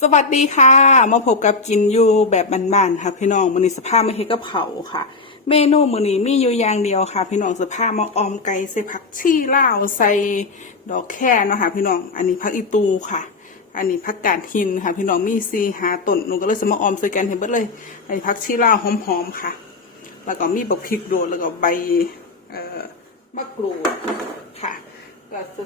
สวัสดีค่ะ มาพบกับกินอยู่แบบบ้านๆค่ะ พี่น้องมื้อนี้สภาพไม่เฮ็ดกับเผาค่ะ เมนูมื้อนี้มีอยู่อย่างเดียวค่ะ พี่น้องสภาพมาออมไก่ใส่ผักชีลาวใส่ดอกแค่เนาะค่ะ พี่น้องอันนี้ผักอีตูค่ะ อันนี้ผักกาดหินค่ะ พี่น้องมีซีหาต้นหนูก็เลยจะมาออมใส่กันให้เบิดเลย อันนี้ผักชีลาวหอมๆค่ะ แล้วก็มีบักพริกโดดแล้วก็ใบเอ่อมะกรูดค่ะก็จะ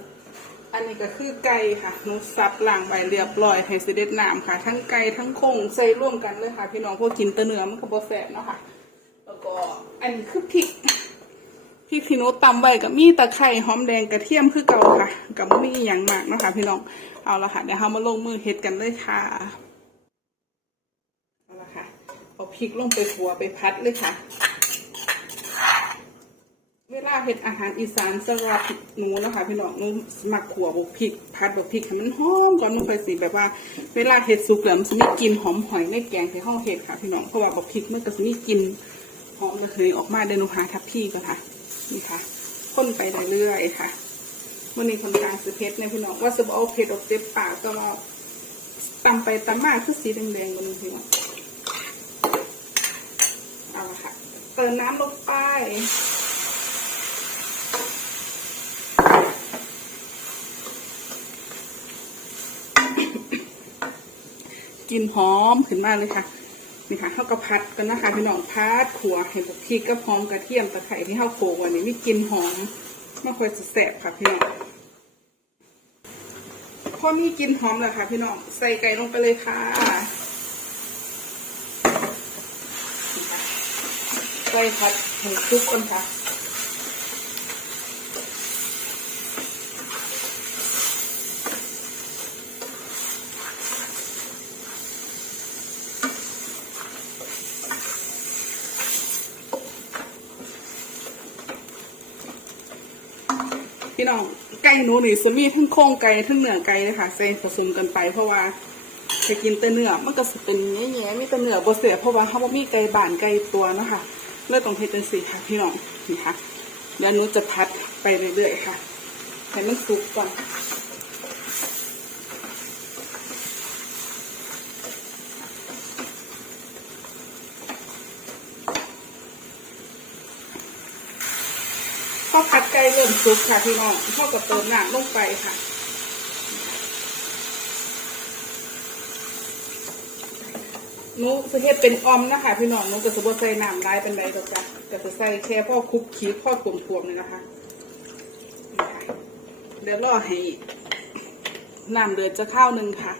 อันนี้ก็คือไก่ค่ะหนูสับล้างใบเรียบร้อยให้เสด็จน้ำค่ะ ทั้งไก่ทั้งคงใส่ร่วมกันเลยค่ะ พี่น้องพวกกินตะเนื้อมันก็บ่แสบเนาะค่ะ แล้วก็อันนี้คือพริกพริกที่หนูตำไว้กับมีตะไคร้หอมแดงกระเทียมคือเก่าค่ะกับมีอย่างมากเนาะค่ะ พี่น้องเอาละค่ะเดี๋ยวเรามาลงมือเฮ็ดกันเลยค่ะเอาละค่ะเอาพริกลงไปขัวไปพัดเลยค่ะ วลาเฮ็ดอาหารอีสานสำหรับหนูนะคะพี่น้องหนูมักขัวบกพริกผัดบกพริกให้มันหอมก่อนหนูค่อยสิแบบว่า เวลาเฮ็ดสุกแล้วมันจะมีกลิ่นหอมหอยในแกงที่ห้องเฮ็ดค่ะพี่น้องเพราะว่าบกพริกมันก็จะมีกลิ่นหอมระเหยออกมาเดยวหนูหาทับพี่ก่อนค่ะนี่ค่ะคนไปเรื่อยๆค่ะวันนี้คนกลางสือเพชรเนี่ยพี่น้องว่าจะบเอาเผ็ดออกเต็มปากก็ว่าตำไปตำมาคือสีแดงๆกันพี่น้องเอาละค่ะเติมน้ำลงไป กลินหอมขึ้นมาเลยค่ะนี่ค่ะข้าวกระพัดกันนะคะพี่น้องพัดขัวเห็นแบบพริกกระพร้อมกระเทียมตะไคร้ที่ข้าวโขกวันนี้มีกลิ่นหอมไม่ค่อยจะแสบค่ะพี่น้องพอมีกลิ่นหอมแล้วค่ะ พี่น้องใส่ไก่ลงไปเลยค่ะ ใส่ผัดให้คลุกคนค่ะ พี่น้องไก่หนูนี่สมีทั้งโครงไก่ทั้งเนื้อไก่เลยค่ะใส่ผสมกันไปเพราะว่าจะกินแต่เนื้อมันก็สิเป็นแง่ๆมีแต่เนื้อบ่เสียเพราะว่าเขาบ่มีไก่บ้านไก่ตัวนะคะเลยต้องเฮ็ดจังซี่ค่ะ พี่น้องนี่ค่ะเดี๋ยวหนูจะพัดไปเรื่อยๆค่ะให้มันสุกก่อนพอ ผัดไก่เริ่มสุกค่ะพี่น้องพ่อก็เติมน้ำลงไปค่ะหนูจะเฮ็ดเป็นออมนะคะพี่น้องหนูก็จะบ่ใส่น้ำได้เป็นไรดอกจ้ะแต่จะใส่แค่พ่อคลุกขีพ่อกลมๆเลยนะคะนี่ค่ะเดี๋ยวรอให้น้ำเดือดจะข้าวหนึ่งค่ะ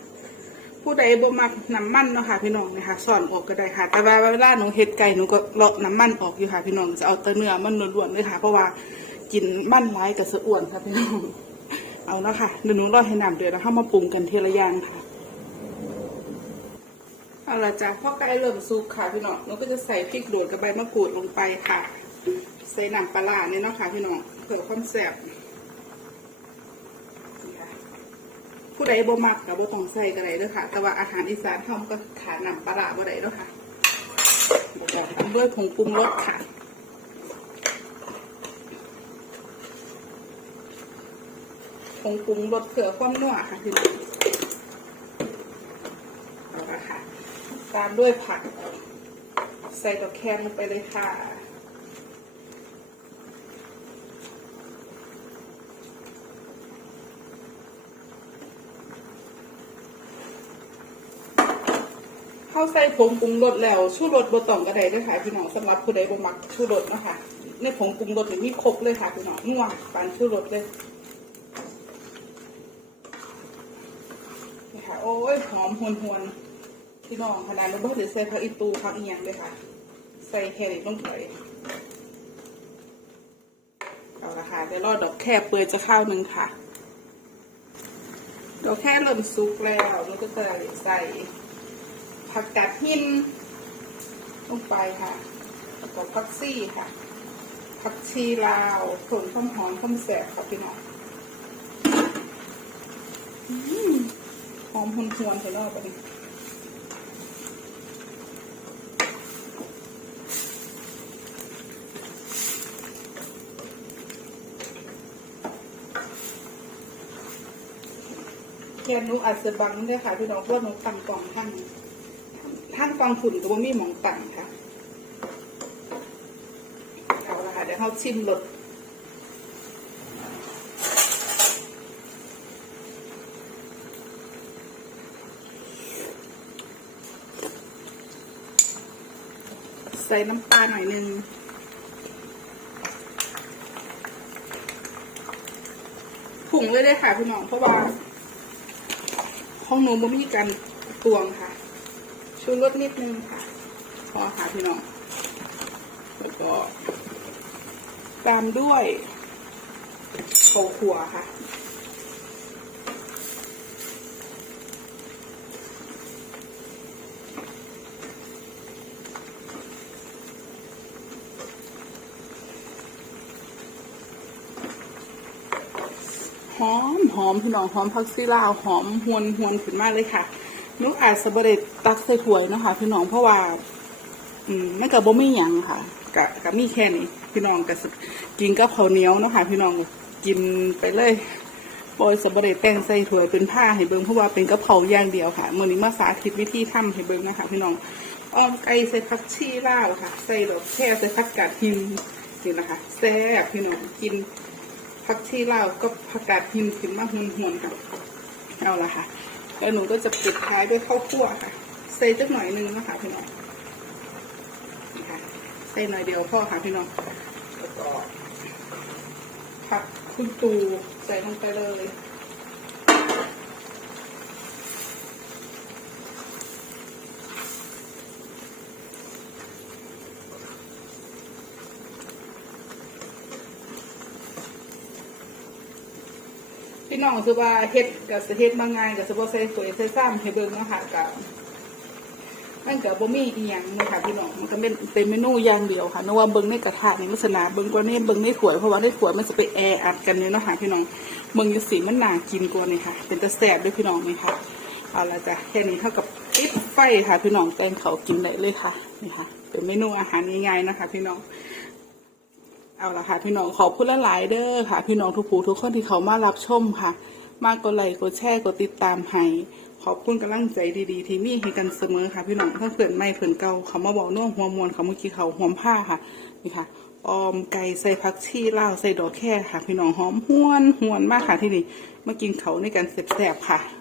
ผู้ใดบ่มักน้ำมันเนาะค่ะพี่น้องนะคะสอนออกก็ได้ค่ะ แต่ว่าเวลาหนูเฮ็ดไก่หนูก็เลาะน้ำมันออกอยู่ค่ะพี่น้องจะเอาแต่เนื้อมันล้วนๆเลยค่ะเพราะว่า กินมันไร้กับเสะอ้วนค่ะพี่น้องเอาเนาะค่ะเดี๋ยวหนูรอให้น้ำเดือดแล้วเข้ามาปรุงกันทีละอย่างค่ะเอาละจ้ะพอไก่เริ่มสุกค่ะพี่น้องเราก็จะใส่พริกโดดกับใบมะกรูดลงไปค่ะ ใส่น้ำปลาเนี่ยเนาะค่ะพี่น้องเพื่อความแซ่บผู้ใดบ่มักกับบ่ต้องใส่ก็ได้เด้อค่ะ แต่ว่าอาหารอีสานเขาก็ขาดน้ำปลาร้าบ่ได้เด้อค่ะแล้วก็ตามด้วยผงปรุงรสค่ะ ผงปรุงรสเผื่อความนัวค่ะพี่น้องเอาละค่ะ ตามด้วยผัก ใส่ดอกแครลงไปเลยค่ะข้าใส่ผงปรุงรสแล้วชูรสบต่องกระไดด้วยค่ะพี่น้องสำหรับผู้ใดบ่มักชูรสนะคะในผงปรุงรสนี่มีครบเลยค่ะพี่น้องนัวปานชูรสเลยนี่ค่ะ โอ้ยหอมหวนหวนพี่น้องขนาดเราบ่ได้ใส่ผักอีตูผักอีหยังเลยค่ะ ใส่แค่นี้ต้องไปเอาละค่ะเดี๋ยวรอดอกแค่เปื่อยจะข้าวหนึ่งค่ะ ดอกแค่เริ่มสุกแล้วเราก็จะใส่ผักกาดหินลงไปค่ะแล้วก็ผักซี่ค่ะ ผักชีลาวผลข้าวหอมข้าวแสบค่ะพี่น้อง อืมหอมหวนๆใส่รอบไปดิค่หนูอาจจะบังเด้อค่ะพี่น้องเพราะหนูตั้งกองทั้งทั้งฟังฝุ่นก็บ่มีหมองตั้งค่ะเอาละค่ะเดี๋ยวเขาชิมรส ใส่น้ำปลาหน่อยนึงผงเลยได้ค่ะพี่น้องเพราะว่าห้องหนูบ่มีการตวงค่ะ ชูรสนิดนึงค่ะ พอค่ะพี่น้องแล้วก็ตามด้วยข้าวคั่วค่ะ หอมหอมพี่น้องหอมผักซีลาวหอมหวนหวนขึ้นมากเลยค่ะนุกอาจสะบเร็จตักใส่ถ้วยเนาะคะพี่น้องเพราะว่า อืมไม่กับบ่มีหยังค่ะกะกะมีแค่นี้พี่น้องก็สิกินกับข้าวเหนียวเนาะค่ะพี่น้องกินไปเลยโปรยสะบเร็จแตงใส่ถ้วยเป็นผ้าให้เบิ่งเพราะว่าเป็นกระเพราอย่างเดียวค่ะมื้อนี้มาสาธิตวิธีทำให้เบิ่งนะคะ พี่น้องอ้อมไก่ใส่ผักชีลาวค่ะ ใส่ดอกแค่ใส่ผักกาดหินนี่นะคะแซ่บพี่น้องกิน ผักชีลาวก็ผักกาดหินขึ้นมาหุนหุนกับเอาละค่ะ แล้วหนูก็จะปิดท้ายด้วยข้าวคั่วค่ะ ใส่จักหน่อยนึงนะคะพี่น้องนะคะใส่หน่อยเดียวพ่อค่ะพี่น้องแล้วก็ผักคุณตูใส่ลงไปเลย พี่น้องคือว่าเฮ็ดกับเฮ็ดบางงานกับสปอใส่สวยใส่ซ้ำให้เบิ่งเนาะค่ะกับมันกับบ่มีอีหยังเนาะค่ะพี่น้องมันก็เป็นเป็นเมนูอย่างเดียวค่ะนึกว่าเบิ่งในกระทะนี่มันสนาเบิ่งกว่านี้เบิ่งในถ้วยเพราะว่าในถ้วยมันจะไปแออัดกันเนี่ยเนาะค่ะพี่น้องเบิ่งอยู่สีมันน่ากินกว่านี่ค่ะ เป็นตะแซ่บด้วยพี่น้องนี่ค่ะเอาละจ้ะแค่นี้เท่ากับปิดไฟค่ะพี่น้องแกงเขากินได้เลยค่ะนี่ค่ะ เป็นเมนูอาหารง่ายๆนะคะ พี่น้อง เอาละค่ะพี่น้องขอบคุณหลายเด้อค่ะ พี่น้องทุกผู้ทุกคนที่เขามารับชมค่ะ มากกดไลค์กดแชร์กดติดตามให้ขอบคุณกำลังใจดีๆ ที่มีให้กันเสมอค่ะ พี่น้องถ้าเพื่อนไม่เพื่อนเก่าเขามาบอกน่วงหัวมวลเขาเมื่อกี้เขาหอมผ้าค่ะนี่ค่ะออมไก่ใส่ผักชีลาวใส่ดอกแค่ค่ะ พี่น้องหอมหวนหวนมากค่ะที่นี่มากินเขาในกันแสบๆค่ะ